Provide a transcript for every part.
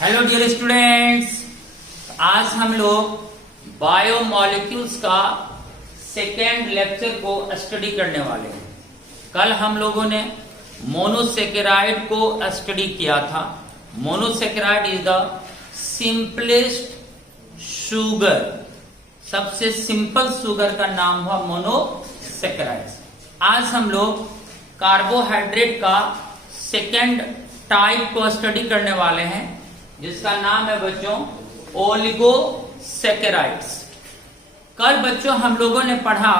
Hello dear students, आज हम लोग बायोमॉलिक्यूल्स का सेकेंड लेक्चर को स्टडी करने वाले हैं। कल हम लोगों ने मोनोसेकेराइड को स्टडी किया था। Monosaccharide is the simplest sugar, सबसे सिंपल शुगर का नाम हुआ मोनोसेकेराइड। आज हम लोग कार्बोहाइड्रेट का सेकेंड टाइप को स्टडी करने वाले हैं, जिसका नाम है बच्चों ओलिगोसेकेराइड्स। कल बच्चों हम लोगों ने पढ़ा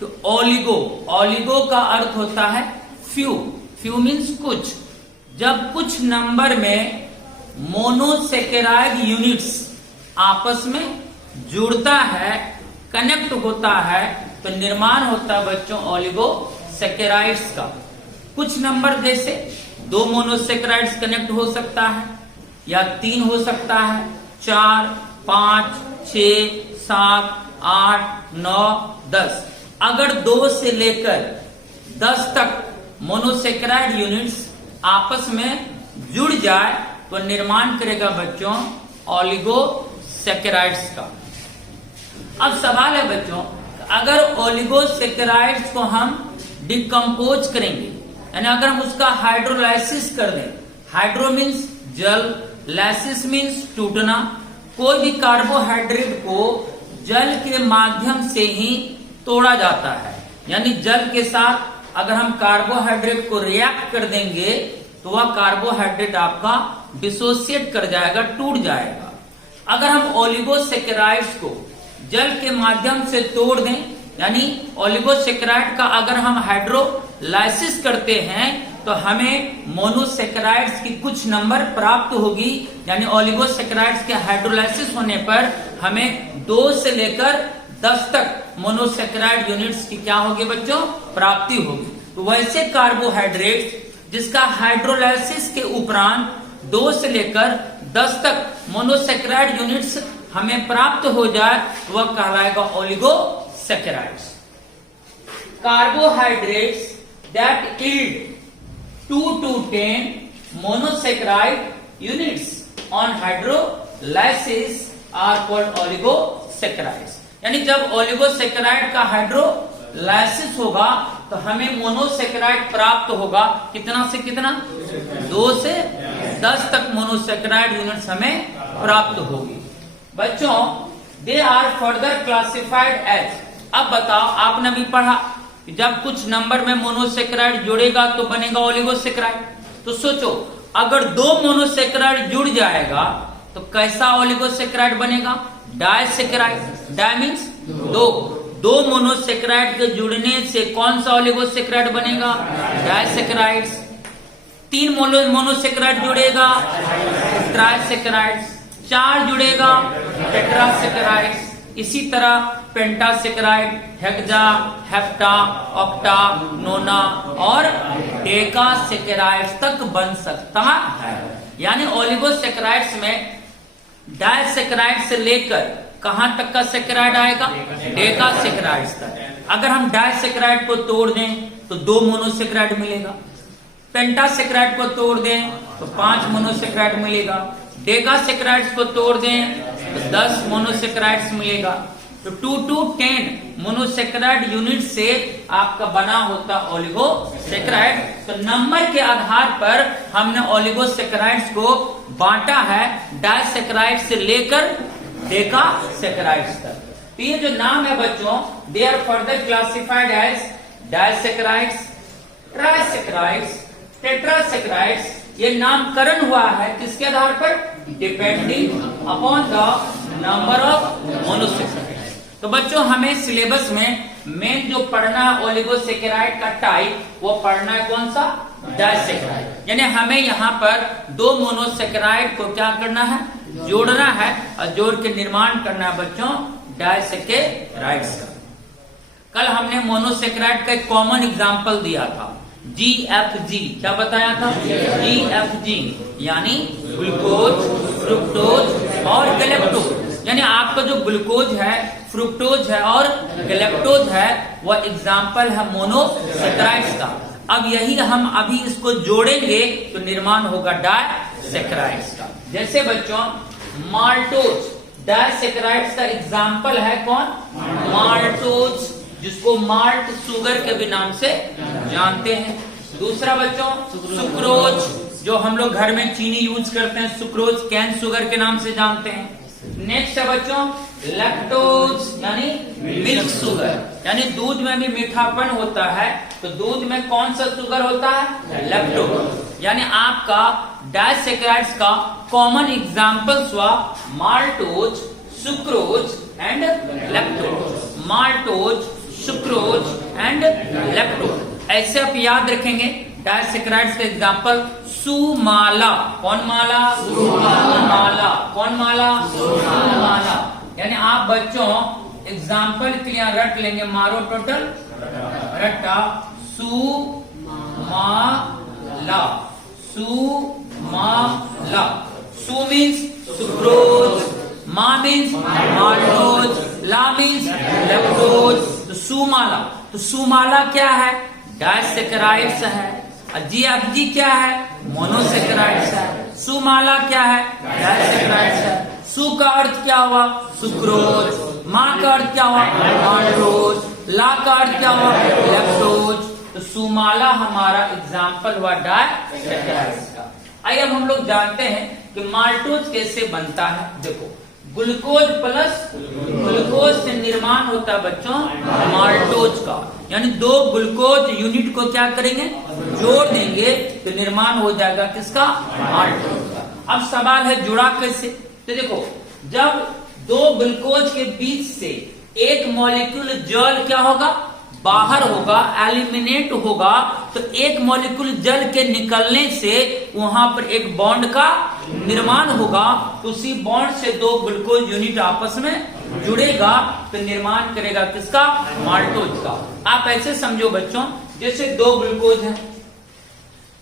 कि ओलिगो का अर्थ होता है फ्यू मीन्स कुछ। जब कुछ नंबर में मोनोसेकेराइड यूनिट्स आपस में जुड़ता है, कनेक्ट होता है, तो निर्माण होता है बच्चों ओलिगोसेकेराइड्स का। कुछ नंबर जैसे 2 मोनोसेकेराइड्स कनेक्ट हो सकता है, या 3 हो सकता है, 4, 5, 6, 7, 8, 9, 10। अगर 2 से लेकर 10 तक मोनोसेकेराइड यूनिट्स आपस में जुड़ जाए तो निर्माण करेगा बच्चों ओलिगोसेकेराइड्स का। अब सवाल है बच्चों, अगर ओलिगोसेकेराइड्स को हम डिकम्पोज करेंगे, यानी अगर हम उसका हाइड्रोलाइसिस कर दें, हाइड्रो मीन्स जल, लाइसिस मीन्स टूटना। कोई भी कार्बोहाइड्रेट को जल के माध्यम से ही तोड़ा जाता है, यानी जल के साथ अगर हम कार्बोहाइड्रेट को रिएक्ट कर देंगे तो वह कार्बोहाइड्रेट आपका डिसोसिएट कर जाएगा, टूट जाएगा। अगर हम ओलिगोसेकेराइड्स को जल के माध्यम से तोड़ दें, यानी ओलिगोसेकेराइड का अगर हम हाइड्रोलाइसिस करते हैं तो हमें मोनोसेकेराइड्स की कुछ नंबर प्राप्त होगी, यानी ओलिगोसेकेराइड्स के हाइड्रोलाइसिस होने पर हमें 2 से लेकर 10 तक मोनोसेकेराइड यूनिट्स की क्या होगी बच्चों, प्राप्ति होगी। तो वैसे कार्बोहाइड्रेट्स जिसका हाइड्रोलाइसिस के उपरांत 2 से लेकर 10 तक मोनोसेकेराइड यूनिट्स हमें प्राप्त हो जाए तो वह कहलाएगा oligosaccharides. Carbohydrates that yield 2 to 10 monosaccharide units on hydrolysis are called oligosaccharides। यानी जब ओलिगोसेकेराइड का हाइड्रोलाइसिस होगा तो हमें मोनोसेकेराइड प्राप्त होगा। कितना से कितना? 2 से 10 तक मोनोसेकेराइड यूनिट्स हमें प्राप्त होगी। बच्चों, they are further classified as, अब बताओ, आपने भी पढ़ा जब कुछ नंबर में मोनोसेकेराइड जुड़ेगा तो बनेगा ओलिगोसेकेराइड। तो सोचो, अगर 2 मोनोसेकेराइड जुड़ जाएगा तो कैसा ओलिगोसेकेराइड बनेगा? डाइसेकेराइड। डाइ मीन्स 2 मोनोसेकेराइड के जुड़ने से कौन सा ओलिगोसेकेराइड बनेगा? डाइसेकेराइड। 3 मोनोसेकेराइड जुड़ेगा, ट्राइसेकेराइड। 4 जुड़ेगा, टेट्रासेकेराइड। इसी तरह पेंटासेकेराइड, हेक्सा, हेप्टा, ऑक्टा, नोना और डेकासेकेराइड्स तक बन सकता है। यानी ओलिगोसेकेराइड्स में डाइसेकेराइड से लेकर कहां तक का सेकेराइड आएगा? डेकासेकेराइड्स तक। अगर हम डाइसेकेराइड को तोड़ दें तो 2 मोनोसेकेराइड मिलेगा, पेंटासेकेराइड को तोड़ दें तो 5 मोनोसेकेराइड मिलेगा, डेकासेकेराइड्स को तोड़ दें तो 10 मोनोसेकेराइड्स मिलेगा। तो 2 to 10 मोनोसेकेराइड यूनिट से आपका बना होता ओलिगोसेकेराइड। तो नंबर के आधार पर हमने ओलिगोसेकेराइड्स को बांटा है डाइसेकेराइड से लेकर डेकासेकेराइड्स तक। तो ये जो नाम है बच्चों, they are further classified as disaccharides, trisaccharides, tetrasaccharides. ये नामकरण हुआ है किसके आधार पर? Depending upon the number of monosaccharide. तो बच्चों, हमें सिलेबस में मेन जो पढ़ना है ओलिगोसेकेराइड का टाइप, वो पढ़ना है कौन सा? डाइसेकेराइड। यानी हमें यहाँ पर 2 मोनोसेकेराइड को क्या करना है? जोड़ना है, और जोड़ के निर्माण करना है बच्चों डाइसेकेराइड्स का। कल हमने मोनोसेकेराइड का एक कॉमन एग्जाम्पल दिया था, GFG। क्या बताया था? GFG यानी ग्लूकोज, फ्रुक्टोज और गैलेक्टोज। यानी आपका जो ग्लूकोज है, फ्रुक्टोज है और गैलेक्टोज है, वह एग्जाम्पल है मोनोसेकेराइड्स का। अब यही हम अभी इसको जोड़ेंगे तो निर्माण होगा डाइसेकेराइड्स सैकराइड्स का। जैसे बच्चों माल्टोज डाइसैकराइड्स का एग्जाम्पल है कौन? माल्टोज, जिसको माल्ट शुगर के भी नाम से जानते हैं। दूसरा बच्चों सुक्रोज, जो हम लोग घर में चीनी यूज करते हैं, सुक्रोज कैन शुगर के नाम से जानते हैं। नेक्स्ट है बच्चों लैक्टोज यानी मिल्क शुगर, यानी दूध में भी मीठापन होता है, तो दूध में कौन सा शुगर होता है? लैक्टोज। यानी आपका डाइसैकराइड्स का कॉमन एग्जांपल्स हुआ maltose, sucrose and lactose. Maltose, sucrose and lactose. ऐसे आप याद रखेंगे डाइसैकराइड्स का एग्जांपल सुमाला। कौन माला? सुमाला। कौन माला? सुमाला। यानी आप बच्चों एग्जाम्पल के लिए रट लेंगे, मारो टोटल रट्टा सुमाला। सुमाला। सु मीन्स सुक्रोज, मा मीन्स माल्टोज, ला मीन्स लैक्टोज। तो सुमाला, तो सुमाला क्या है? डाइसैकराइड्स है। जी क्या है? मोनोसैकराइड्स है। सुमाला क्या है? डाइसैकराइड्स है। सु का अर्थ क्या हुआ? सुक्रोज। मा का अर्थ क्या हुआ? माल्टोज। ला का अर्थ क्या हुआ? लैक्टोज। तो सुमाला हमारा एग्जाम्पल हुआ डाइसैकराइड्स का। आइए अब हम लोग जानते हैं कि माल्टोज कैसे बनता है। देखो ग्लूकोज प्लस ग्लूकोज से निर्माण होता है बच्चों माल्टोज का, यानी दो ग्लूकोज यूनिट को क्या करेंगे? जोड़ देंगे तो निर्माण हो जाएगा किसका? माल्टोज का। अब सवाल है जुड़ा कैसे? तो देखो जब दो ग्लूकोज के बीच से एक मॉलिक्यूल जल क्या होगा? बाहर होगा, एलिमिनेट होगा, तो एक मॉलिक्यूल जल के निकलने से वहां पर एक बॉन्ड का निर्माण होगा। उसी बॉन्ड से दो ग्लूकोज यूनिट आपस में जुड़ेगा तो निर्माण करेगा किसका? माल्टोज का। आप ऐसे समझो बच्चों जैसे दो ग्लूकोज हैं,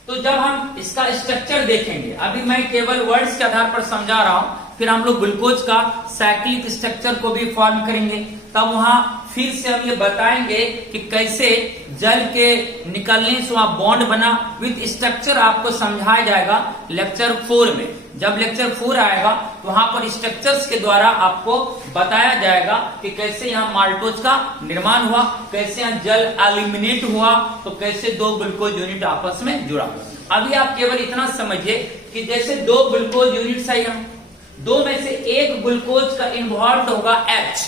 तो जब हम इसका स्ट्रक्चर देखेंगे, अभी मैं केवल वर्ड्स के आधार पर समझा रहा हूं, फिर हम लोग ग्लूकोज का साइक्लिक स्ट्रक्चर को भी फॉर्म करेंगे, तब वहां फिर से हम ये बताएंगे कि कैसे जल के निकलने से वहां बॉन्ड बना। विथ स्ट्रक्चर आपको समझाया जाएगा लेक्चर 4 में। जब लेक्चर 4 आएगा तो वहां पर स्ट्रक्चर्स के द्वारा आपको बताया जाएगा कि कैसे यहाँ माल्टोज का निर्माण हुआ, कैसे यहाँ जल एलिमिनेट हुआ, तो कैसे दो ग्लूकोज यूनिट आपस में जुड़ा। अभी आप केवल इतना समझिए कि जैसे दो ग्लूकोज यूनिट है, यहाँ दो में से एक ग्लूकोज का इन्वॉल्व होगा H,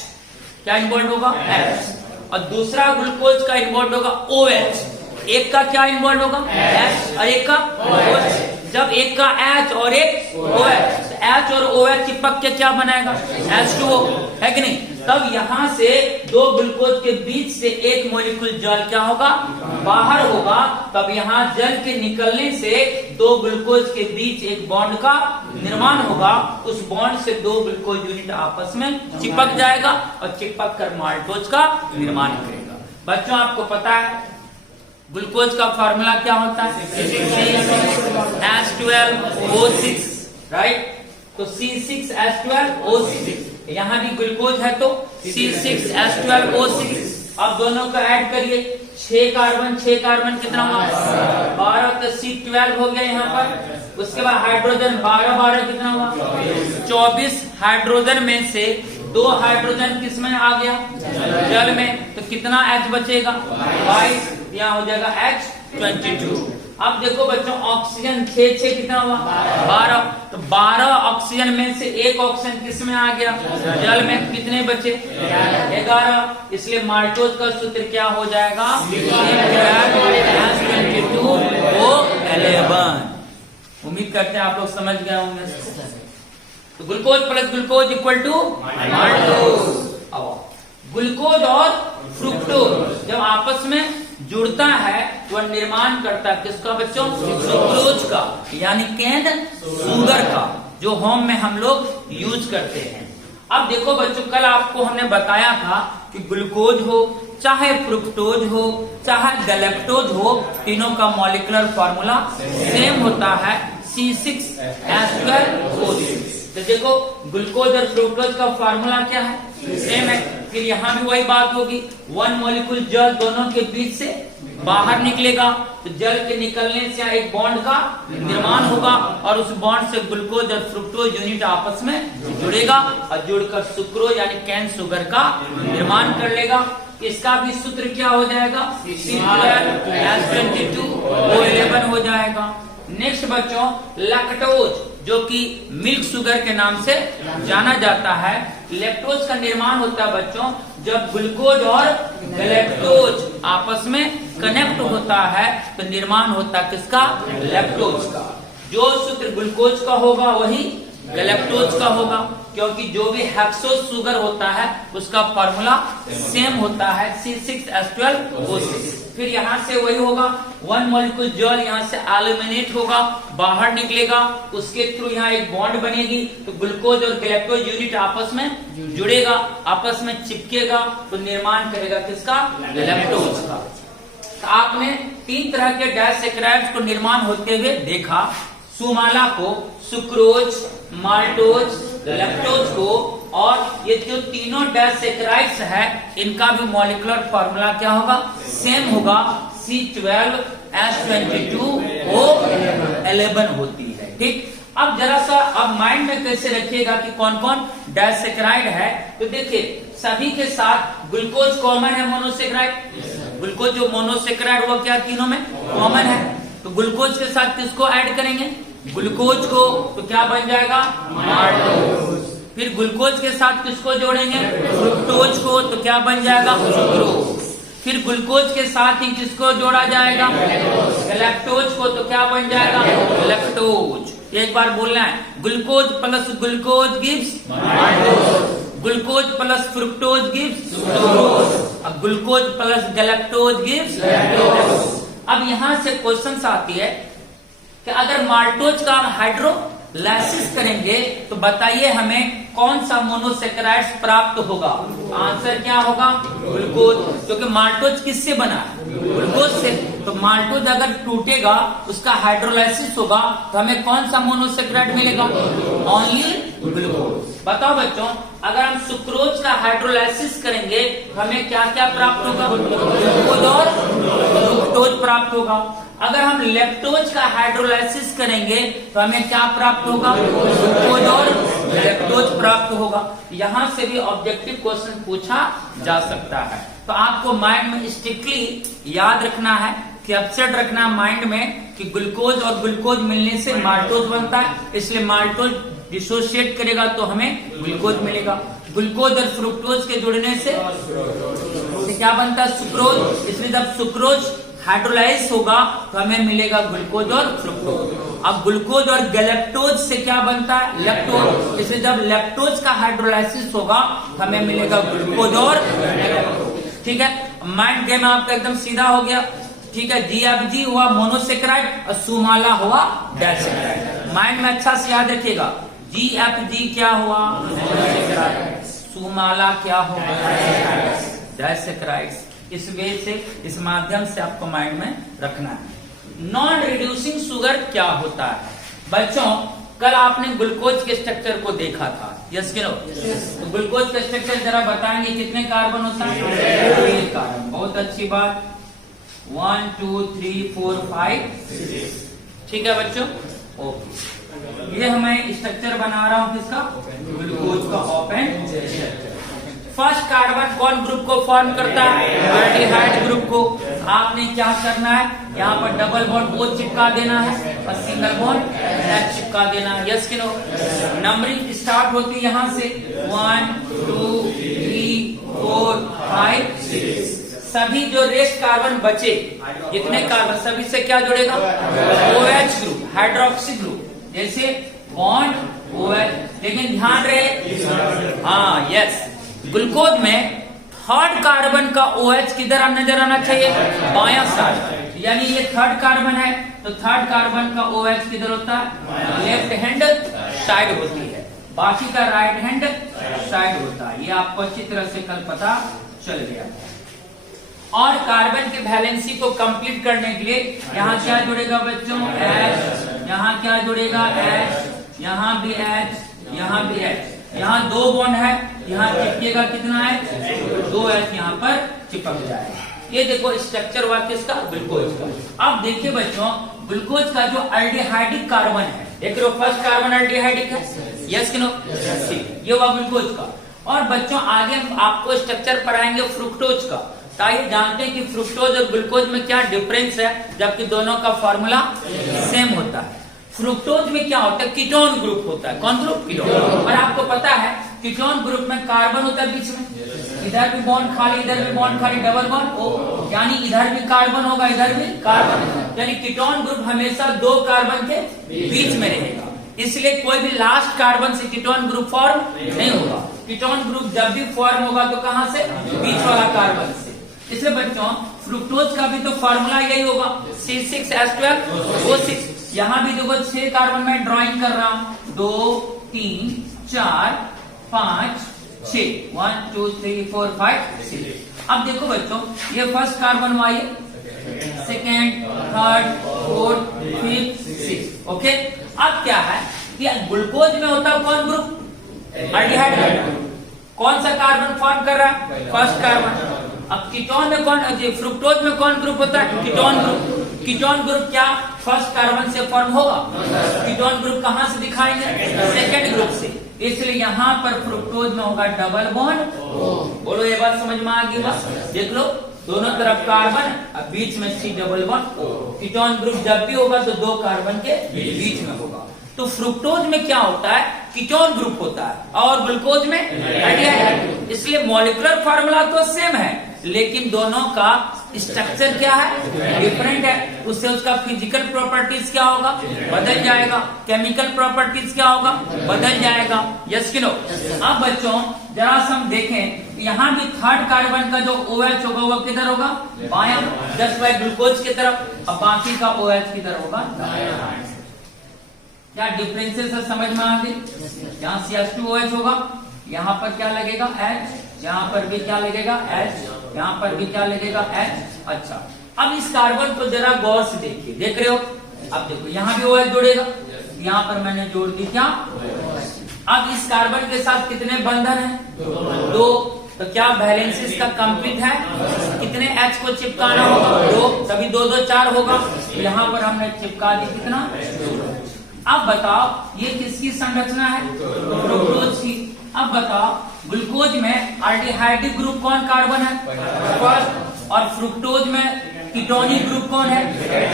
क्या इन्वॉल्व होगा? H, और दूसरा ग्लूकोज का इन्वॉल्व होगा OH। एक का क्या इन्वॉल्व होगा? H और एक का OH। जब एक का H और एक OH, H और OH चिपक के क्या बनाएगा? H2O, है कि नहीं? तब यहाँ से दो ग्लूकोज के बीच से एक मॉलिक्यूल जल क्या होगा? बाहर होगा। तब यहाँ जल के निकलने से दो ग्लूकोज के बीच एक बॉन्ड का निर्माण होगा। उस बॉन्ड से दो ग्लूकोज यूनिट आपस में चिपक जाएगा और चिपक कर माल्टोज का निर्माण करेगा। बच्चों आपको पता है ग्लूकोज का फॉर्मूला क्या होता है? C6H12O6, right? तो C6H12O6, यहाँ भी ग्लूकोज है तो C6H12O6। अब दोनों को ऐड करिए, 6 कार्बन कितना हुआ? 12, तो C12 हो गया यहाँ पर। उसके बाद हाइड्रोजन 12 कितना हुआ? 24 हाइड्रोजन में से 2 हाइड्रोजन किस में आ गया? जल में, तो कितना H बचेगा? 22, यहाँ हो जाएगा H22। अब देखो बच्चों ऑक्सीजन 6 कितना हुआ? 12, तो 12 ऑक्सीजन में से एक ऑक्सीजन किस में आ गया? जल में, कितने बचे? 11। इसलिए माल्टोज का सूत्र क्या हो जाएगा? H22O11। उम्मीद करते हैं आप लोग समझ गए होंगे। तो glucose plus glucose equal to maltose. Glucose और फ्रुक्टोज जब आपस में जुड़ता है तो निर्माण करता है किसका बच्चों? सुक्रोज का, यानी कैन शुगर का, जो होम में हम लोग यूज करते हैं। अब देखो बच्चों कल आपको हमने बताया था कि ग्लूकोज हो चाहे फ्रुक्टोज हो चाहे गैलेक्टोज हो, तीनों का मॉलिक्यूलर फॉर्मूला सेम होता है C6H12O6। तो देखो ग्लूकोज और फ्रुक्टोज का फॉर्मूला क्या है? सेम है। फिर यहाँ भी वही बात होगी, 1 मॉलिक्यूल जल दोनों के बीच से बाहर निकलेगा, तो जल के निकलने से एक बॉन्ड का निर्माण होगा और उस बॉन्ड से ग्लूकोज और फ्रुक्टोज यूनिट आपस में जुड़ेगा और जुड़कर सुक्रोज यानी कैन शुगर का निर्माण कर लेगा। इसका भी सूत्र क्या हो जाएगा, C12H22O11 हो जाएगा। नेक्स्ट बच्चों, लैक्टोज जो कि मिल्क शुगर के नाम से जाना जाता है। लैक्टोज का निर्माण होता है बच्चों जब ग्लूकोज और गैलेक्टोज आपस में कनेक्ट होता है, तो निर्माण होता है किसका, लैक्टोज का। जो सूत्र ग्लूकोज का होगा वही गैलेक्टोज का होगा, क्योंकि जो भी हेक्सोज शुगर होता है उसका फॉर्मूला सेम होता है C6H12O6। फिर यहाँ से वही होगा, 1 मॉलिक्यूल जल यहाँ से एल्यूमिनेट होगा, बाहर निकलेगा, उसके थ्रू यहाँ एक बॉन्ड बनेगी, तो ग्लूकोज और गैलेक्टोज यूनिट आपस में जुड़ेगा, आपस में चिपकेगा, तो निर्माण करेगा किसका, गैलेक्टोज का। तो आपने 3 तरह के डायसैकराइड्स को निर्माण होते हुए देखा, सुमाला को, सुक्रोज, माल्टोज, लैक्टोज को, और ये जो तीनों डायसैकराइड्स है इनका भी मॉलिक्यूलर फॉर्मूला क्या होगा, सेम होगा, C12H22O11 होती है। ठीक, अब जरा सा अब माइंड में कैसे रखिएगा कि कौन कौन डायसैकराइड है। तो देखिए सभी के साथ ग्लूकोज कॉमन है, मोनोसैकराइड, ग्लूकोज जो मोनोसैकराइड वो क्या तीनों में कॉमन है, तो ग्लूकोज के साथ किसको ऐड करेंगे, ग्लूकोज को, तो क्या बन जाएगा, माल्टोज। फिर ग्लूकोज के साथ किसको जोड़ेंगे, फ्रुक्टोज को, तो क्या बन जाएगा, सुक्रोज। फिर ग्लूकोज के साथ ही किसको जोड़ा जाएगा, गैलेक्टोज को, तो क्या बन जाएगा, लैक्टोज। एक बार बोलना है, glucose plus glucose gives maltose, glucose plus fructose gives sucrose, अब glucose plus galactose gives lactose. अब यहाँ से क्वेश्चन आती है कि अगर माल्टोज का हम हाइड्रोलाइसिस करेंगे तो बताइए हमें कौन सा मोनोसैकराइड्स प्राप्त होगा। आंसर क्या होगा, ग्लूकोज, क्योंकि माल्टोज किससे बना है, ग्लूकोज से। तो माल्टोज अगर टूटेगा उसका हाइड्रोलाइसिस होगा तो हमें कौन सा मोनोसैकराइड मिलेगा, ओनली ग्लूकोज। बताओ बच्चों, अगर हम सुक्रोज का हाइड्रोलाइसिस करेंगे तो हमें क्या क्या प्राप्त होगा, ग्लूकोज और फ्रुक्टोज प्राप्त होगा। अगर हम लैक्टोज का हाइड्रोलाइसिस करेंगे तो हमें क्या प्राप्त होगा, ग्लूकोज और लैक्टोज प्राप्त होगा। यहाँ से भी ऑब्जेक्टिव क्वेश्चन पूछा जा सकता है। तो आपको माइंड में स्ट्रिक्टली याद रखना है, कैप्चर्ड रखना माइंड में कि ग्लूकोज और ग्लूकोज मिलने से माल्टोज बनता है, इसलिए माल्टोज डिसोशिएट करेगा तो हमें ग्लूकोज मिलेगा। ग्लूकोज और फ्रुक्टोज के जुड़ने से क्या बनता है, सुक्रोज, इसलिए जब सुक्रोज हाइड्रोलाइज होगा तो हमें मिलेगा ग्लूकोज और फ्रुक्टोज। अब ग्लूकोज और गैलेक्टोज से क्या बनता है, लैक्टोज, इसलिए जब लैक्टोज का हाइड्रोलाइसिस होगा तो हमें मिलेगा ग्लूकोज और गैलेक्टोज। ठीक है, माइंड गेम आपका एकदम सीधा हो गया। ठीक है, GFG हुआ मोनोसैकराइड और सुमाला हुआ डायसैकराइड। माइंड में अच्छा से याद रखिएगा, GFG क्या हुआ, मोनोसैकराइड, सुमाला क्या हुआ, डायसैकराइड्स। इस वे से, इस माध्यम से आपको माइंड में रखना है। नॉन रिड्यूसिंग शुगर क्या होता है बच्चों, कल आपने ग्लूकोज के स्ट्रक्चर को देखा था, यस कि नो? तो ग्लूकोज का स्ट्रक्चर जरा बताएंगे, कितने कार्बन होता है, 3 कार्बन। बहुत अच्छी बात, 1 2 3 4 5 6। ठीक है बच्चों, ओके। ये मैं स्ट्रक्चर बना रहा हूँ किसका, ग्लूकोज का ओपन स्ट्रक्चर। फर्स्ट कार्बन कौन ग्रुप को फॉर्म करता है, एल्डिहाइड ग्रुप को। आपने क्या करना है, यहाँ पर डबल बॉन्ड O चिपका देना है और सिंगल बॉन्ड H चिपका देना है, यस कि नो? नंबरिंग स्टार्ट होती है यहाँ से 1 2 3 4 5 6। सभी जो रेस्ट कार्बन बचे, इतने कार्बन सभी से क्या जुड़ेगा, OH ग्रुप, हाइड्रोक्सी ग्रुप, जैसे बॉन्ड OH। लेकिन ध्यान रहे, हाँ यस, ग्लूकोज में थर्ड कार्बन का OH किधर नजर आना चाहिए, बायां साइड, यानी ये थर्ड कार्बन है तो थर्ड कार्बन का OH किधर होता है, लेफ्ट हैंड साइड होती है, बाकी का राइट हैंड साइड होता है। ये आपको अच्छी तरह से कल पता चल गया। और कार्बन के वैलेंसी को कंप्लीट करने के लिए यहाँ क्या जुड़ेगा बच्चों, H, यहाँ क्या जुड़ेगा H, यहाँ भी H, यहाँ भी H। यहाँ 2 बॉन्ड है यहाँ चिपकेगा कितना H, 2H यहाँ पर चिपक जाएगा। ये देखो स्ट्रक्चर हुआ किसका, ग्लूकोज का। अब देखिए बच्चों, ग्लूकोज का जो अल्डिहाइडिक कार्बन है, देख रहे हो फर्स्ट कार्बन अल्डिहाइडिक है, यस कि नो, ये हुआ ग्लूकोज का। और बच्चों आगे हम आपको स्ट्रक्चर पढ़ाएंगे फ्रुक्टोज का, ताकि जानते हैं कि फ्रुक्टोज और ग्लूकोज में क्या डिफरेंस है, जबकि दोनों का फॉर्मूला सेम होता है। फ्रुक्टोज में क्या होता है, कीटोन ग्रुप होता है। कौन ग्रुप, कीटोन। और आपको पता है कीटोन ग्रुप में कार्बन होता है बीच में, इधर भी बॉन्ड खाली, इधर भी बॉन्ड खाली, डबल बॉन्ड O, यानी इधर भी कार्बन होगा, इधर भी कार्बन, यानी कीटोन ग्रुप हमेशा दो कार्बन के बीच में रहेगा। इसलिए कोई भी लास्ट कार्बन से कीटोन ग्रुप फॉर्म नहीं होगा। कीटोन ग्रुप जब भी फॉर्म होगा तो कहां से, बीच वाला कार्बन से। इसलिए बच्चों फ्रुक्टोज का भी तो फॉर्मूला यही होगा, C6H12O6। यहाँ भी देखो 6 कार्बन में ड्राइंग कर रहा हूँ, 2 3 4 5 6, 1 2 3 4 5 6। अब देखो बच्चों, ये फर्स्ट कार्बन हुआ, ये second, third, fourth, fifth, six. Okay, अब क्या है कि ग्लूकोज में होता है कौन ग्रुप, अल्डिहाइड। कौन सा कार्बन फॉर्म कर रहा है, फर्स्ट कार्बन। अब कीटोन में कौन, फ्रुक्टोज में कौन ग्रुप होता है, कीटोन ग्रुप। कीटोन ग्रुप क्या फर्स्ट कार्बन से फॉर्म होगा, कीटोन ग्रुप कहां से दिखाएंगे, सेकेंड ग्रुप से। इसलिए यहाँ पर फ्रुक्टोज में होगा डबल बॉन्ड। बोलो ये बात समझ में आ गई, बस देख लो दोनों तरफ कार्बन, अब बीच में C double bond O। Ketone group जब भी होगा तो दो कार्बन के बीच में होगा। तो फ्रुक्टोज में क्या होता है, कीटोन ग्रुप होता है, और ग्लूकोज में अल्डिहाइड। इसलिए मॉलिक्यूलर फार्मूला तो सेम है, लेकिन दोनों का स्ट्रक्चर क्या है, डिफरेंट है। उससे उसका फिजिकल प्रॉपर्टीज क्या होगा, बदल जाएगा। केमिकल प्रॉपर्टीज क्या होगा, बदल जाएगा। यस कि नो। अब बच्चों जरा हम देखें, यहाँ भी थर्ड कार्बन का जो OH होगा वो किधर होगा, बायां, जस्ट लाइक ग्लूकोज की तरफ। अब बाकी का OH किधर होगा, दायां। क्या डिफरेंसेस है समझ में आ गई। यहाँ CH2OH होगा, यहाँ पर क्या लगेगा H, यहाँ पर भी क्या लगेगा H, यहाँ पर भी क्या लगेगा H। अच्छा, अब इस कार्बन को जरा गौर से देखिए, देख रहे हो। अब देखो यहाँ भी OH जोड़ेगा, यहाँ पर मैंने जोड़ दी क्या, अब इस कार्बन के साथ कितने बंधन है, 2। तो क्या बैलेंस इसका कंप्लीट है, कितने H को चिपकाना होगा, 2, तभी 2 2 4 होगा। यहाँ पर हमने चिपका दी कितना। अब बताओ ये किसकी संरचना है, फ्रुक्टोज की। अब बताओ ग्लूकोज में अल्डिहाइडिक ग्रुप कौन कार्बन है, फर्स्ट, और फ्रुक्टोज में कीटोनिक ग्रुप कौन है,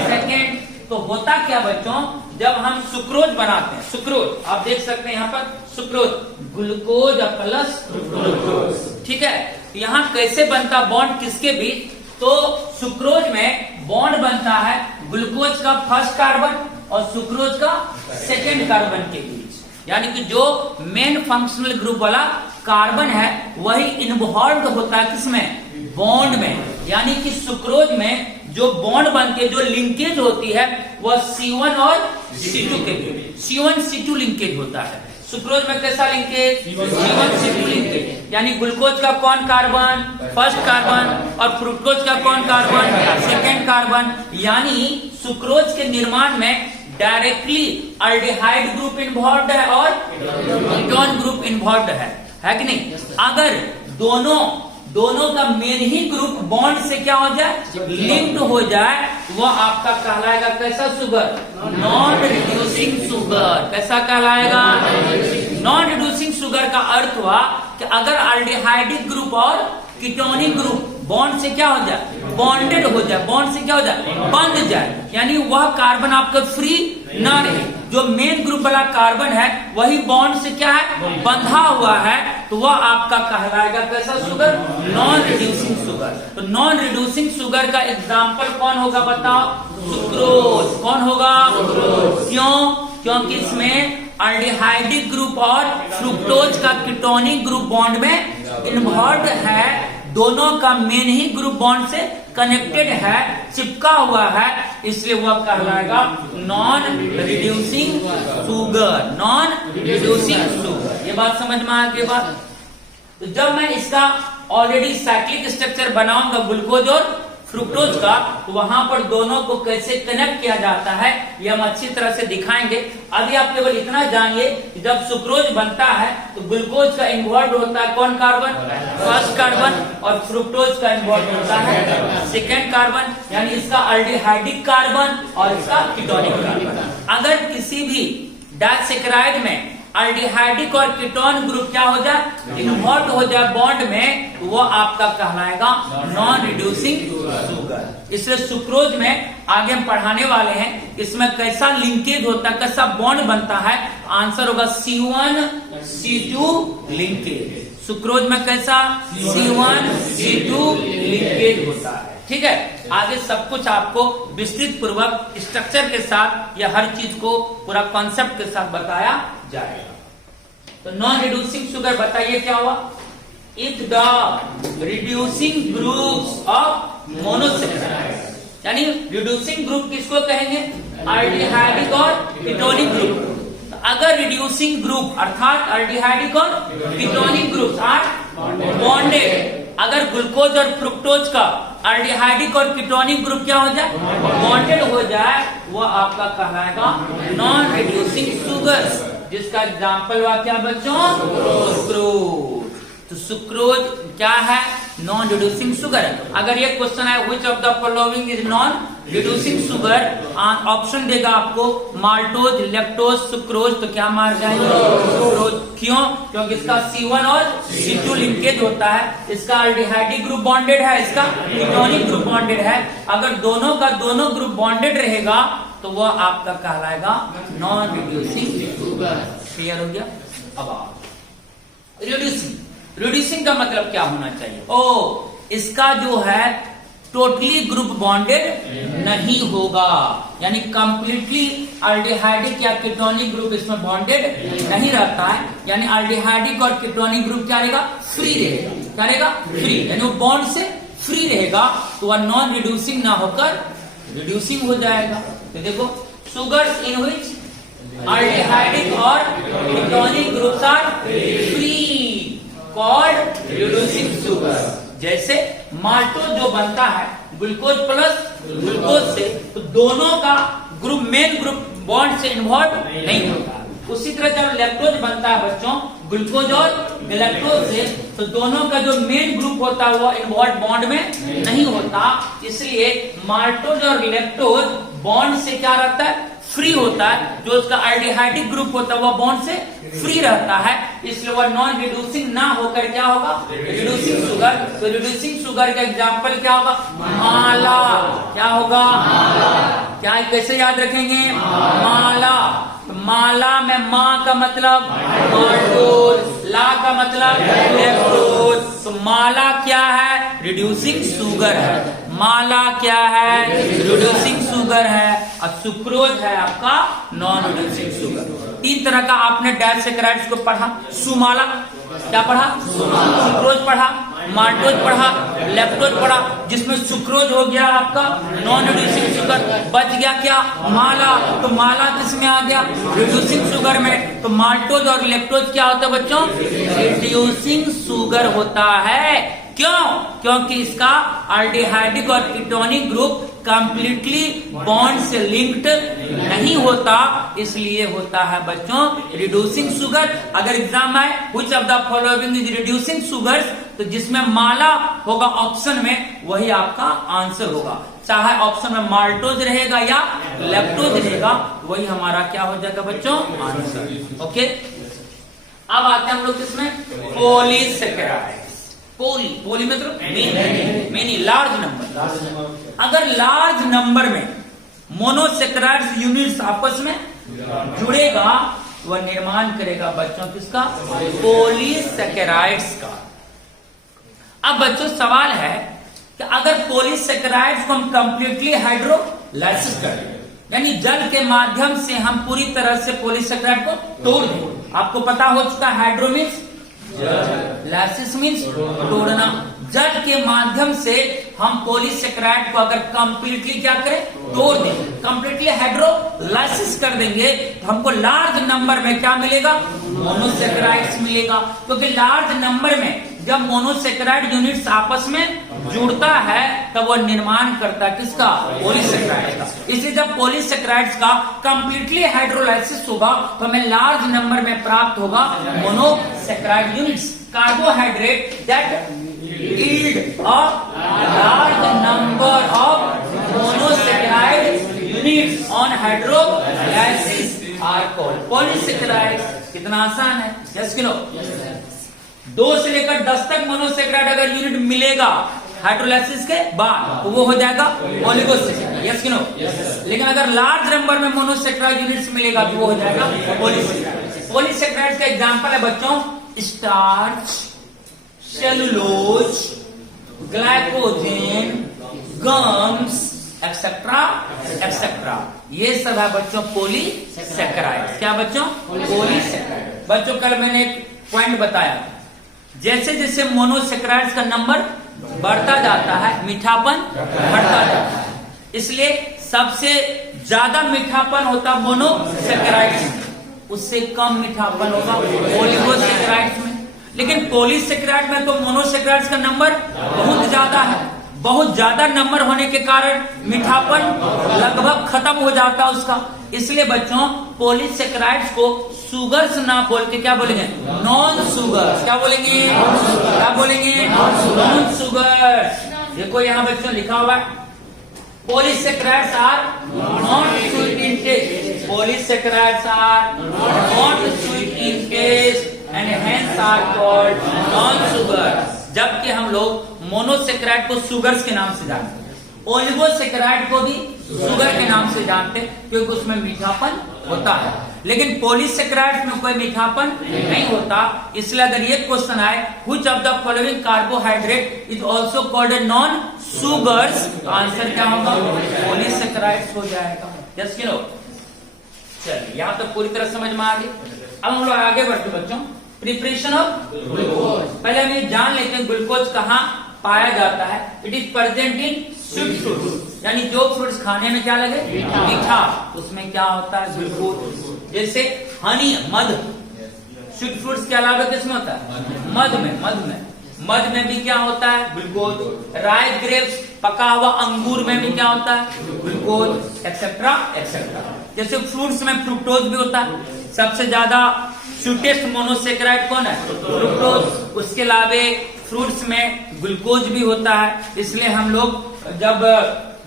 सेकेंड। तो होता क्या बच्चों, जब हम सुक्रोज बनाते हैं, सुक्रोज आप देख सकते हैं यहाँ पर सुक्रोज, ग्लूकोज प्लस फ्रुक्टोज, ठीक है। यहाँ कैसे बनता बॉन्ड किसके बीच, तो सुक्रोज में बॉन्ड बनता है ग्लूकोज का फर्स्ट कार्बन और सुक्रोज का सेकेंड कार्बन के बीच। यानी कि जो मेन फंक्शनल ग्रुप वाला कार्बन है वही इन्वॉल्व होता है किसमें, बॉन्ड में। यानी कि सुक्रोज में जो बॉन्ड बनके जो लिंकेज होती है वह C1 और C2 के बीच, C1 C2 लिंकेज होता है। सुक्रोज में कैसा लिंकेज, C1 C2 लिंकेज। यानी ग्लूकोज का कौन कार्बन, फर्स्ट कार्बन, और फ्रुक्टोज का कौन कार्बन, सेकेंड कार्बन। यानी सुक्रोज के निर्माण में डायरेक्टली अल्डिहाइड ग्रुप इन्वॉल्व है और कीटोन ग्रुप इन्वॉल्व है कि नहीं। अगर दोनों का मेन ही ग्रुप बॉन्ड से क्या हो जाए, लिंक्ड हो जाए, वो आपका कहलाएगा कैसा शुगर, नॉन रिड्यूसिंग शुगर। कैसा कहलाएगा, नॉन रिड्यूसिंग शुगर। का अर्थ हुआ कि अगर अल्डिहाइडिक ग्रुप और कीटोनिक ग्रुप बॉन्ड से क्या हो जाए, बॉन्डेड हो जाए, बॉन्ड से क्या हो जाए, बंध जाए, यानी वह कार्बन आपका फ्री ना रहे। जो मेन ग्रुप वाला कार्बन है वही बॉन्ड से क्या है, बंधा हुआ है, तो वह आपका कहलाएगा कैसा शुगर, नॉन रिड्यूसिंग शुगर। तो नॉन रिड्यूसिंग शुगर का एग्जाम्पल कौन होगा बताओ, सुक्रोज। कौन होगा, क्यों, क्योंकि इसमें अल्डिहाइडिक ग्रुप और फ्रुक्टोज का कीटोनिक ग्रुप बॉन्ड में इन्वॉल्व है। दोनों का मेन ही ग्रुप बॉन्ड से कनेक्टेड है, चिपका हुआ है, इसलिए वह कहलाएगा non reducing sugar, non reducing sugar. ये बात समझ में आ गई बात। तो जब मैं इसका ऑलरेडी साइक्लिक स्ट्रक्चर बनाऊंगा ग्लूकोज और फ्रुक्टोज का, तो वहां पर दोनों को कैसे कनेक्ट किया जाता है ये हम अच्छी तरह से दिखाएंगे। अभी आप केवल इतना जानिए कि जब सुक्रोज बनता है तो ग्लूकोज का इन्वॉल्व होता है कौन कार्बन, फर्स्ट कार्बन, और फ्रुक्टोज का इन्वॉल्व होता है सेकेंड कार्बन, यानी इसका अल्डिहाइडिक कार्बन और इसका कीटोनिक कार्बन। अगर किसी भी डाइसैकेराइड में अल्डिहाइडिक और कीटोन ग्रुप क्या हो जाए, इन्वॉल्व हो जाए बॉन्ड में, तो वो आपका कहलाएगा नॉन रिड्यूसिंग शुगर। इसलिए सुक्रोज में आगे हम पढ़ाने वाले हैं इसमें कैसा लिंकेज होता है, कैसा बॉन्ड बनता है। आंसर होगा C1 C2 लिंकेज। सुक्रोज में कैसा C1 C2 लिंकेज होता है। ठीक है, आगे सब कुछ आपको विस्तृत पूर्वक स्ट्रक्चर के साथ या हर चीज को पूरा कॉन्सेप्ट के साथ बताया जाएगा। तो नॉन रिड्यूसिंग शुगर बताइए क्या हुआ। If the reducing groups of monosaccharide, यानी रिड्यूसिंग ग्रुप किसको कहेंगे, अल्डिहाइडिक और कीटोनिक ग्रुप। अगर रिड्यूसिंग ग्रुप अर्थात अल्डिहाइडिक और कीटोनिक ग्रुप आर बॉन्डेड, अगर ग्लूकोज और फ्रुक्टोज का अल्डिहाइडिक और कीटोनिक ग्रुप क्या हो जाए, बॉन्डेड हो जाए, वो आपका कहलाएगा नॉन रिड्यूसिंग शुगर, जिसका एग्जाम्पल हुआ क्या बच्चों, सुक्रोज। तो सुक्रोज क्या है, नॉन रिड्यूसिंग शुगर। अगर ये क्वेश्चन है which of the following is non reducing sugar, option देगा आपको माल्टोज, लैक्टोज, सुक्रोज, तो क्या मार जाएंगे, सुक्रोज। क्यों, क्योंकि इसका C1 और C2 लिंकेज होता है, इसका अल्डिहाइडिक ग्रुप बॉन्डेड है, इसका कीटोनिक ग्रुप बॉन्डेड है। अगर दोनों का दोनों ग्रुप बॉन्डेड रहेगा तो वो आपका कहलाएगा नॉन रिड्यूसिंग शुगर। क्लियर हो गया। अब रिड्यूसिंग, रिड्यूसिंग का मतलब क्या होना चाहिए, ओ इसका जो है टोटली ग्रुप बॉन्डेड नहीं होगा, यानी कंप्लीटली अल्डिहाइडिक या कीटोनिक ग्रुप इसमें बॉन्डेड नहीं रहता है, यानी अल्डिहाइडिक और कीटोनिक ग्रुप क्या रहेगा, फ्री रहेगा। क्या रहेगा, फ्री, यानी वो बॉन्ड से फ्री रहेगा, तो वह नॉन रिड्यूसिंग ना होकर रिड्यूसिंग हो जाएगा। तो देखो, शुगर्स इन व्हिच अल्डिहाइडिक और ketonic groups are free called reducing sugar. जैसे माल्टोज जो बनता है ग्लूकोज प्लस ग्लूकोज से, तो दोनों का ग्रुप मेन ग्रुप बॉन्ड से इन्वॉल्व नहीं होता। उसी तरह जब लैक्टोज बनता है बच्चों ग्लूकोज और गैलेक्टोज से, तो दोनों का जो मेन ग्रुप होता है वो इन्वॉल्व बॉन्ड में नहीं होता। इसलिए माल्टोज और लैक्टोज बॉन्ड से क्या रहता है, फ्री होता है। जो उसका अल्डिहाइडिक ग्रुप होता है वो बॉन्ड से फ्री रहता है, इसलिए वह नॉन रिड्यूसिंग ना होकर क्या होगा, रिड्यूसिंग शुगर। तो रिड्यूसिंग शुगर का एग्जांपल क्या होगा, माला। क्या होगा, क्या कैसे याद रखेंगे, माला। माला में माँ का मतलब माल्टोज, ला का मतलब लैक्टोज। तो माला क्या है, रिड्यूसिंग शुगर है। माला क्या है, रिड्यूसिंग शुगर है। और सुक्रोज है आपका नॉन रिड्यूसिंग शुगर। तीन तरह का आपने डाइसैकेराइड्स को पढ़ा, सुमाला, क्या पढ़ा, सुक्रोज पढ़ा, माल्टोज पढ़ा, लैक्टोज पढ़ा, जिसमें सुक्रोज हो गया आपका नॉन रिड्यूसिंग शुगर, बच गया क्या, माला। तो माला किसमें आ गया, रिड्यूसिंग शुगर में। तो माल्टोज और लैक्टोज क्या होता है बच्चों, रिड्यूसिंग शुगर होता है। क्यों, क्योंकि इसका अल्डिहाइडिक और कीटोनिक ग्रुप कंप्लीटली बॉन्ड से लिंक्ड नहीं होता, इसलिए होता है बच्चों रिड्यूसिंग शुगर। अगर एग्जाम आए which of the following is reducing sugars, तो जिसमें माला होगा ऑप्शन में वही आपका आंसर होगा। चाहे ऑप्शन में माल्टोज रहेगा या लैक्टोज रहेगा, वही हमारा क्या हो जाएगा बच्चों, आंसर। ओके, अब आते हैं हम लोग किसमें, पॉलीसैकेराइड। पोली मतलब मेनी, लार्ज नंबर। अगर लार्ज नंबर में मोनोसैकेराइड्स यूनिट्स आपस में जुड़ेगा, वह निर्माण करेगा बच्चों किसका, पॉलीसैकेराइड्स का। अब बच्चों सवाल है कि अगर पॉलीसैकेराइड्स को हम कंप्लीटली हाइड्रोलाइसिस करें, यानी जल के माध्यम से हम पूरी तरह से पॉलीसैकेराइड को तोड़ दें। आपको पता हो चुका है हाइड्रो मीन्स लाइसिस मीन्स तोड़ना। जल के माध्यम से हम पॉलीसैकेराइड को अगर कंप्लीटली क्या करें, तोड़ दें, कंप्लीटली हाइड्रोलाइसिस कर देंगे, तो हमको लार्ज नंबर में क्या मिलेगा, मोनोसैकेराइड्स मिलेगा। क्योंकि लार्ज नंबर में जब मोनोसैकेराइड यूनिट्स आपस में जुड़ता है तब वो निर्माण करता है किसका? पॉलीसेक्राइड का। इसलिए जब पॉलीसेक्राइड्स का कंप्लीटली हाइड्रोलाइसिस होगा तो हमें लार्ज नंबर में प्राप्त होगा monosaccharide units. Carbohydrate that yield a large number of monosaccharide units on hydrolysis are called polysaccharides। कितना आसान है, यस कि नो? 2 से लेकर 10 तक मोनोसेक्राइड अगर यूनिट मिलेगा हाइड्रोलाइसिस के बाद तो वो हो जाएगा ओलिगोसेक्राइड, यस कि नो? लेकिन अगर लार्ज नंबर में मोनोसेक्राइड यूनिट्स मिलेगा तो वो हो जाएगा पॉलीसेक्राइड। पॉलीसेक्राइड का एग्जांपल है बच्चों starch, cellulose, glycogen, gums etcetera etcetera. ये सब है बच्चों पॉलीसेक्राइड्स। क्या बच्चों? पॉलीसेक्राइड। बच्चों कल मैंने एक पॉइंट बताया, जैसे जैसे मोनोसेक्राइड्स का नंबर बढ़ता जाता है मीठापन बढ़ता जाता है। इसलिए सबसे ज्यादा मीठापन होता मोनोसेक्राइड्स में, उससे कम मीठापन होगा ओलिगोसेक्राइड्स में। लेकिन पॉलीसेक्राइड में तो मोनोसेक्राइड्स का नंबर बहुत ज्यादा है। बहुत ज्यादा नंबर होने के कारण मीठापन लगभग खत्म हो जाता है उसका। इसलिए बच्चों पॉलीसेक्राइड्स को सुगर्स ना बोल के क्या बोलेंगे? Non sugars. क्या बोलेंगे? क्या बोलेंगे? Non sugars. देखो यहाँ बच्चों लिखा हुआ है polysaccharides are not sweet in taste. Polysaccharides are not sweet in taste and hence are called non sugar. जबकि हम लोग मोनोसेक्राइड को सुगर्स के नाम से जानते हैं, ओलिगोसेक्राइड को भी सुगर के नाम से जानते हैं क्योंकि उसमें मीठापन होता है। लेकिन पॉलीसेक्राइड में कोई मीठापन नहीं होता। इसलिए अगर ये क्वेश्चन आए which of the following carbohydrate is also called a non sugars, तो आंसर क्या होगा? पॉलीसेक्राइड्स हो जाएगा। जस्ट कि नो। चलिए यहाँ तो पूरी तरह समझ में आ गई। अब हम लोग आगे बढ़ते बच्चों, प्रिपरेशन ऑफ ग्लूकोज। पहले हम ये जान लेते हैं ग्लूकोज कहाँ पाया जाता है। It is present in sweet fruits, यानी जो फ्रूट्स खाने में क्या लगे मीठा, उसमें क्या होता है ग्लूकोज। जैसे हनी, मध, स्वीट फ्रूट्स के अलावा किसमें होता है? मध में भी क्या होता है? ग्लूकोज। राइस ग्रेप्स, पका हुआ अंगूर में भी क्या होता है? Glucose etcetera etcetera. जैसे फ्रूट्स में फ्रुक्टोज भी होता है। सबसे ज्यादा स्वीटेस्ट मोनोसेक्राइड कौन है? फ्रुक्टोज। उसके अलावा फ्रूट्स में ग्लूकोज भी होता है। इसलिए हम लोग जब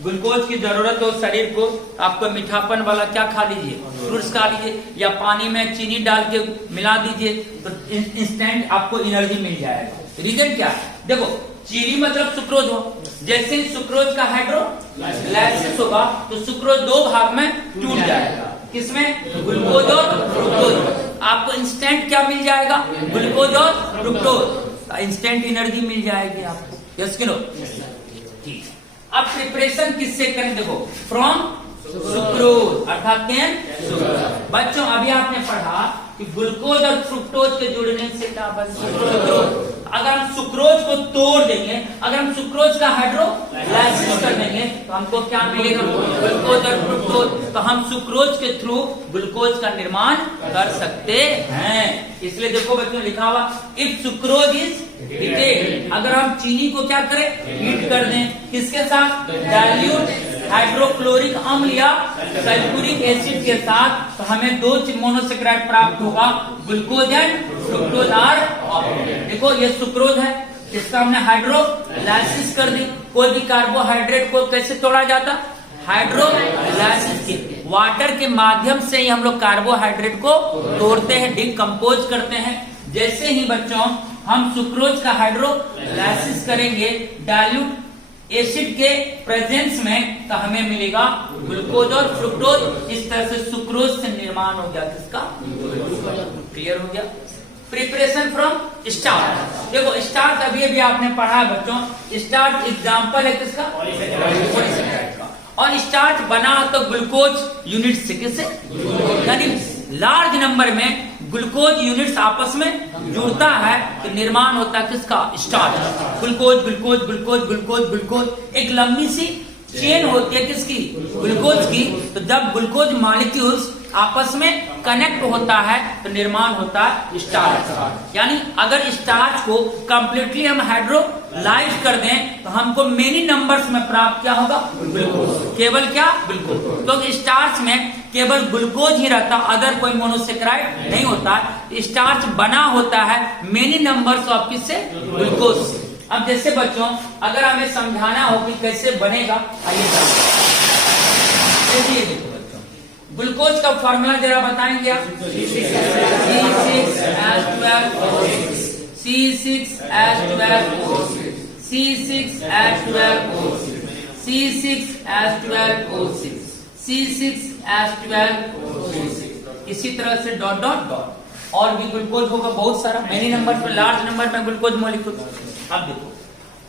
ग्लूकोज की जरूरत हो शरीर को, आपको मीठापन वाला क्या खा लीजिए? फ्रूट्स खा लीजिए, या पानी में चीनी डाल के मिला दीजिए तो इंस्टेंट आपको एनर्जी मिल जाएगा। रीजन क्या है? देखो चीनी मतलब सुक्रोज हो, जैसे ही सुक्रोज का हाइड्रोलाइसिस होगा तो सुक्रोज 2 भाग में टूट जाएगा। किसमें? ग्लूकोज और फ्रुक्टोज। आपको इंस्टेंट क्या मिल जाएगा? ग्लूकोज और फ्रुक्टोज, इंस्टेंट एनर्जी मिल जाएगी आपको। यस कि नो? ठीक। अब प्रिपरेशन किससे करें? देखो फ्रॉम सुक्रोज अर्थात सुक्रोज। बच्चों अभी आपने पढ़ा कि ग्लूकोज और फ्रुक्टोज के जुड़ने से क्या बनता है? सुक्रोज। अगर हम सुक्रोज को तोड़ देंगे, अगर हम सुक्रोज का हाइड्रोलाइसिस कर देंगे तो हमको क्या मिलेगा? ग्लूकोज और फ्रुक्टोज। तो हम सुक्रोज के थ्रू ग्लूकोज का निर्माण कर सकते हैं। इसलिए देखो बच्चों लिखा हुआ इफ सुक्रोज इज हीटेड, अगर हम चीनी को क्या करें? हीट कर दें। किसके साथ? डाइल्यूट हाइड्रोक्लोरिक अम्ल या सल्फ्यूरिक एसिड के साथ, तो हमें 2 मोनोसेक्राइड प्राप्त होगा, ग्लूकोज एंड फ्रुक्टोज आर। देखो ये सुक्रोज है, इसका हमने हाइड्रोलाइसिस कर दी। कोई भी कार्बोहाइड्रेट को कैसे तोड़ा जाता? हाइड्रोलाइसिस के वाटर के माध्यम से ही हम लोग कार्बोहाइड्रेट को तोड़ते हैं, डिकम्पोज करते हैं। जैसे ही बच्चों हम सुक्रोज का हाइड्रोलाइसिस करेंगे डाइल्यूट एसिड के प्रेजेंस में, तो हमें मिलेगा ग्लूकोज और फ्रुक्टोज। इस तरह से सुक्रोज से निर्माण हो गया किसका? क्लियर हो गया? Preparation from starch. देखो स्टार्च अभी आपने पढ़ा बच्चों, स्टार्च एग्जाम्पल है किसका? पॉलीसेक्राइड का। और स्टार्च बना तो ग्लूकोज यूनिट से, किससे? यानी लार्ज नंबर में ग्लूकोज यूनिट्स आपस में जुड़ता है तो निर्माण होता है किसका? Starch. Glucose glucose glucose glucose glucose, एक लंबी सी चेन होती है किसकी? ग्लूकोज की। तो जब ग्लूकोज मॉलिक्यूल्स आपस में कनेक्ट होता है तो निर्माण होता है स्टार्च। यानी अगर स्टार्च को कंप्लीटली हम हाइड्रोलाइज कर दें तो हमको मेनी नंबर्स में प्राप्त क्या होगा, ग्लूकोज। केवल क्या, ग्लूकोज। तो स्टार्च में केवल ग्लूकोज ही रहता, अदर कोई मोनोसेक्राइड नहीं होता। स्टार्च बना होता है मेनी नंबर्स ऑफ किससे, ग्लूकोज से। अब जैसे बच्चों अगर हमें समझाना हो कि कैसे बनेगा, आइए देखिए बच्चों, ग्लूकोज का फॉर्मूला जरा बताएंगे आप। C6H12O6 इसी तरह से डॉट डॉट डॉट और भी ग्लूकोज होगा बहुत सारा, मेनी नंबर में, लार्ज नंबर में ग्लूकोज मॉलिक्यूल। अब देखो,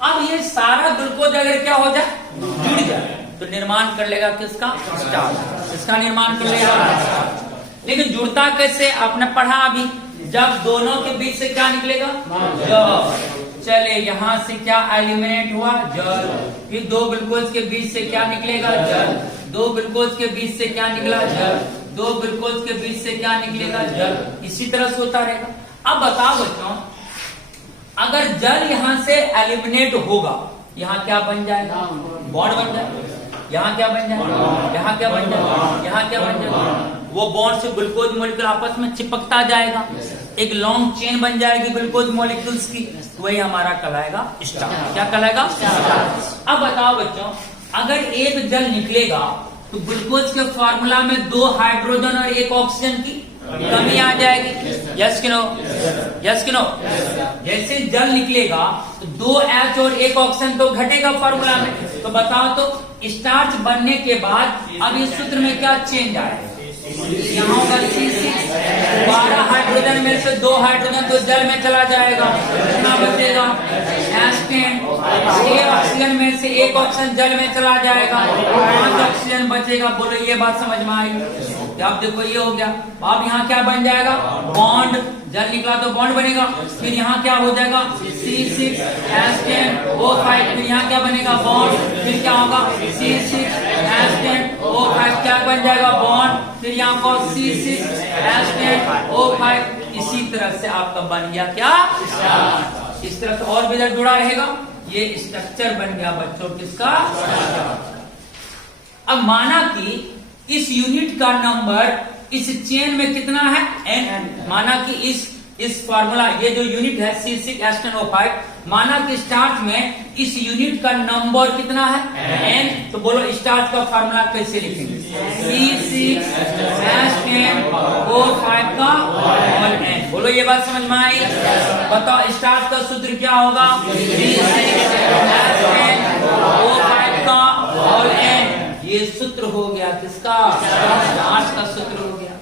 अब ये सारा ग्लूकोज अगर क्या हो जाए, जुड़ जाए तो निर्माण कर लेगा किसका, स्टार्च। इसका निर्माण कर लेगा स्टार्च। लेकिन जुड़ता कैसे, आपने पढ़ा अभी, जब दोनों के बीच से क्या निकलेगा, जल। चले यहाँ से क्या एलिमिनेट हुआ, जल। फिर दो ग्लूकोज के बीच से क्या निकलेगा, जल। दो ग्लूकोज के बीच से क्या निकला, जल। दो ग्लूकोज के बीच से क्या निकलेगा, जल। इसी तरह से होता रहेगा। अब बताओ बच्चों, अगर जल यहाँ से एलिमिनेट होगा, यहाँ क्या बन जाएगा, बॉन्ड बन जाएगा। यहाँ क्या बन जाएगा, यहाँ क्या बन जाएगा, यहाँ क्या बन जाएगा, वो बॉन्ड से ग्लूकोज मॉलिक्यूल आपस में चिपकता जाएगा, एक लॉन्ग चेन बन जाएगी ग्लूकोज मॉलिक्यूल्स की, वही हमारा कहलाएगा स्टार्च। क्या कहलाएगा, स्टार्च। अब बताओ बच्चों, अगर एक जल निकलेगा तो ग्लूकोज के फॉर्मूला में 2 हाइड्रोजन और 1 ऑक्सीजन की कमी आ जाएगी। यस कि नो, यस कि नो। जैसे जल निकलेगा तो 2 H और 1 ऑक्सीजन तो घटेगा फॉर्मूला में। तो बताओ तो स्टार्च बनने के बाद अब इस सूत्र में क्या चेंज आएगा, यहाँ होगा C6, 12 हाइड्रोजन में से 2 हाइड्रोजन तो जल में चला जाएगा, कितना बचेगा, H10। 6 ऑक्सीजन में से 1 ऑक्सीजन जल में चला जाएगा, 5 ऑक्सीजन बचेगा। बोलो ये बात समझ में आई। अब देखो ये हो गया। अब यहाँ क्या बन जाएगा, बॉन्ड, जल निकला तो बॉन्ड बनेगा। फिर यहाँ क्या हो जाएगा, C6H10O5। फिर यहाँ क्या बनेगा, बॉन्ड। फिर क्या होगा, C6H10O5 क्या बन जाएगा, बॉन्ड। फिर यहाँ को C6H10O5। इसी तरह से आपका बन गया क्या, स्टार्च। इस तरह से और भी जुड़ा रहेगा, ये स्ट्रक्चर बन गया बच्चों किसका, अब माना कि इस यूनिट का नंबर इस चेन में कितना है, n। माना कि इस फार्मूला, ये जो यूनिट है C6H10O5, माना कि स्टार्च में इस यूनिट का नंबर कितना है, n। तो बोलो स्टार्च का फार्मूला कैसे लिखेंगे, C6H10O5 का और n। बोलो ये बात समझ में आई। बताओ स्टार्च का सूत्र क्या होगा, C6H10O5 का और n। ये सूत्र हो गया किसका, स्टार्च का सूत्र हो गया।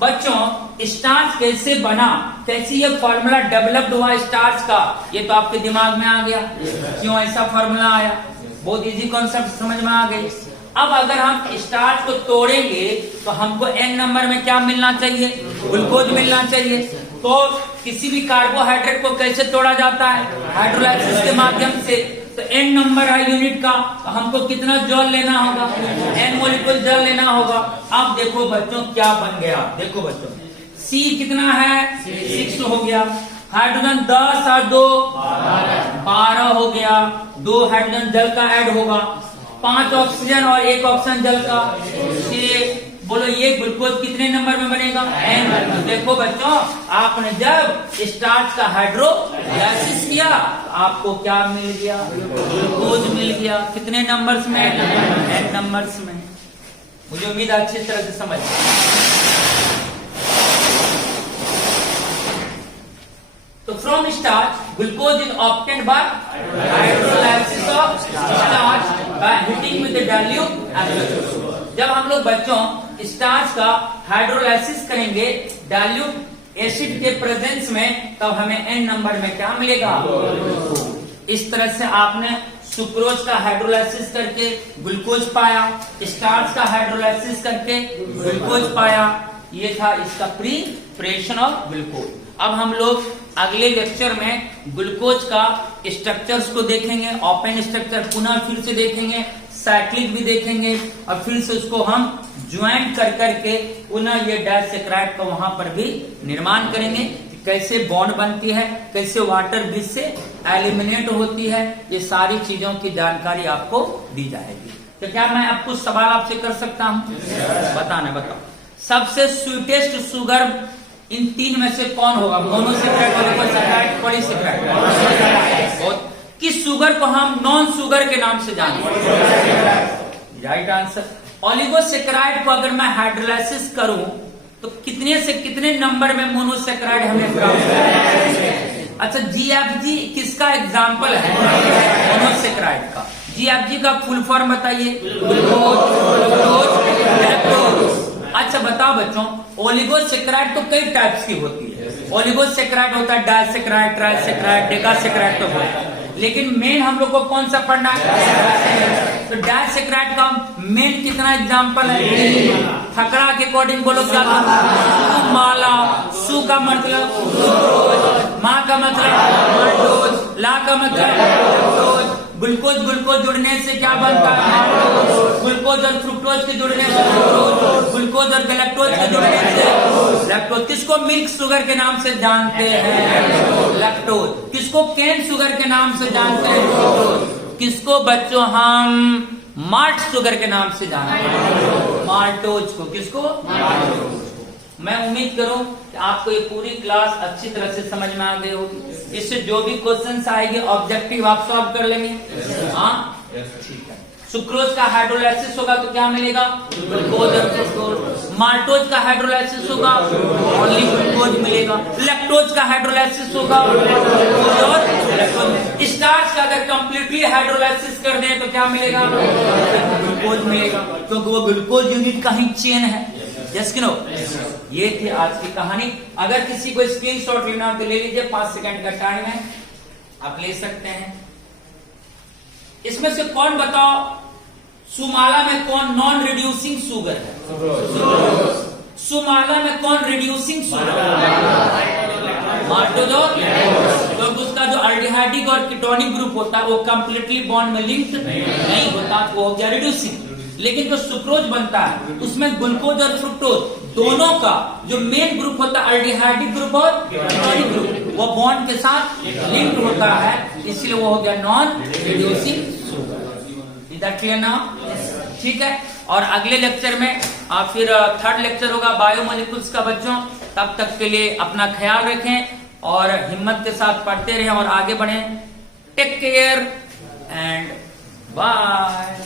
बच्चों स्टार्च कैसे बना, कैसे ये फॉर्मूला डेवलप्ड हुआ स्टार्च का, ये तो आपके दिमाग में आ गया, क्यों ऐसा फॉर्मूला आया, बहुत इजी कॉन्सेप्ट समझ में आ गई। अब अगर हम स्टार्च को तोड़ेंगे तो हमको n नंबर में क्या मिलना चाहिए, ग्लूकोज मिलना चाहिए। तो किसी भी कार्बोहाइड्रेट को कैसे तोड़ा जाता है, हाइड्रोलाइसिस के माध्यम से। तो n नंबर है यूनिट का, तो हमको कितना जल लेना होगा, n मॉलिक्यूल जल लेना होगा। अब देखो बच्चों क्या बन गया, देखो बच्चों C कितना है, 6 हो गया, हाइड्रोजन 10 और 2 12 हो गया, 2 हाइड्रोजन जल का ऐड होगा, 5 ऑक्सीजन और 1 ऑक्सीजन जल का 6। बोलो ये ग्लूकोज कितने नंबर में बनेगा, n। देखो बच्चों आपने जब स्टार्च का हाइड्रोलाइसिस किया तो आपको क्या मिल गया, ग्लूकोज मिल गया। कितने नंबर्स में, n नंबर्स में। मुझे उम्मीद है अच्छी तरह से समझ। तो from starch glucose is obtained by hydrolysis of starch by heating with the dilute acid. जब हम लोग बच्चों स्टार्च का हाइड्रोलाइसिस करेंगे डाइल्यूट एसिड के प्रेजेंस में, तब हमें n नंबर में क्या मिलेगा, इस तरह से आपने सुक्रोज का हाइड्रोलाइसिस करके ग्लूकोज पाया, स्टार्च का हाइड्रोलाइसिस करके ग्लूकोज पाया। ये था इसका प्रिपरेशन ऑफ ग्लूकोज। अब हम लोग अगले लेक्चर में ग्लूकोज का स्ट्रक्चर्स को देखेंगे, ओपन स्ट्रक्चर पुनः फिर से देखेंगे, साइक्लिक भी देखेंगे और फिर से उसको हम ज्वाइंट कर करके पुनः ये डाइसैकेराइड का वहां पर भी निर्माण करेंगे। कैसे बॉन्ड बनती है, कैसे वाटर बीच से एलिमिनेट होती है, ये सारी चीजों की जानकारी आपको दी जाएगी। तो क्या मैं अब कुछ सवाल आपसे कर सकता हूँ? बताओ सबसे स्वीटेस्ट शुगर इन तीन में से कौन होगा? Monosaccharide, oligosaccharide, polysaccharide. किस शुगर को हम नॉन शुगर के नाम से जानते हैं? Right answer. ऑलिगोसेक्राइड को अगर मैं हाइड्रोलाइसिस करूं तो कितने से कितने नंबर में मोनोसेक्राइड हमें प्राप्त होगा? अच्छा, GFG किसका एग्जाम्पल है? मोनोसेक्राइड का। GFG का फुल फॉर्म बताइए। अच्छा बताओ बच्चों, ओलिगोसेक्राइड तो कई टाइप्स की होती है। ओलिगोसेक्राइड होता है डाइसेक्राइड, ट्राइसेक्राइड, डेकासेक्राइड तो होता है, लेकिन मेन हम लोग को कौन सा पढ़ना है? तो डाइसेक्राइड का मेन कितना एग्जाम्पल है? फकरा के अकॉर्डिंग बोलो क्या? माला। सु का मतलब माँ का मतलब ला का मतलब ग्लूकोज। ग्लूकोज जुड़ने से क्या बनता है? ग्लूकोज और फ्रुक्टोज के जुड़ने से ग्लूकोज और गैलेक्टोज के जुड़ने से लैक्टोज। किसको मिल्क शुगर के नाम से जानते हैं? लैक्टोज। किसको केन शुगर के नाम से जानते हैं? किसको बच्चों हम माल्ट शुगर के नाम से जानते हैं? माल्टोज को। किसको? मैं उम्मीद करूं कि आपको ये पूरी क्लास अच्छी तरह से समझ में आ गई होगी। इससे जो भी क्वेश्चंस आएंगे ऑब्जेक्टिव आप सॉल्व कर लेंगे। हाँ ठीक है। सुक्रोज का हाइड्रोलाइसिस होगा तो क्या मिलेगा? ग्लूकोज और फ्रुक्टोज। माल्टोज का हाइड्रोलाइसिस होगा ओनली ग्लूकोज मिलेगा। लैक्टोज का हाइड्रोलाइसिस होगा ग्लूकोज और लैक्टोज। स्टार्च का अगर कंप्लीटली हाइड्रोलाइसिस कर दें तो क्या मिलेगा? ग्लूकोज मिलेगा, क्योंकि वो ग्लूकोज यूनिट का ही चेन है। यस कि नो? ये थी आज की कहानी। अगर किसी को स्क्रीनशॉट लेना हो तो ले लीजिए, 5 सेकंड का टाइम है, आप ले सकते हैं। इसमें से कौन बताओ सुमाला में कौन नॉन रिड्यूसिंग शुगर है? सुमाला में कौन रिड्यूसिंग शुगर है? माल्टोज और तो उसका जो अल्डिहाइडिक और कीटोनिक ग्रुप होता है वो कंप्लीटली बॉन्ड में लिंक्ड नहीं होता, वो हो गया रिड्यूसिंग। लेकिन जो सुक्रोज बनता है उसमें ग्लूकोज और फ्रुक्टोज दोनों का जो मेन ग्रुप होता है अल्डिहाइडिक ग्रुप और कीटोनिक ग्रुप, वो बॉन्ड के साथ लिंक्ड होता है, इसलिए वो हो गया non reducing sugar. Is that clear now? ठीक है। और अगले लेक्चर में फिर थर्ड लेक्चर होगा बायोमोलिक्यूल्स का बच्चों। तब तक के लिए अपना ख्याल रखें और हिम्मत के साथ पढ़ते रहें और आगे बढ़ें। Take care and bye.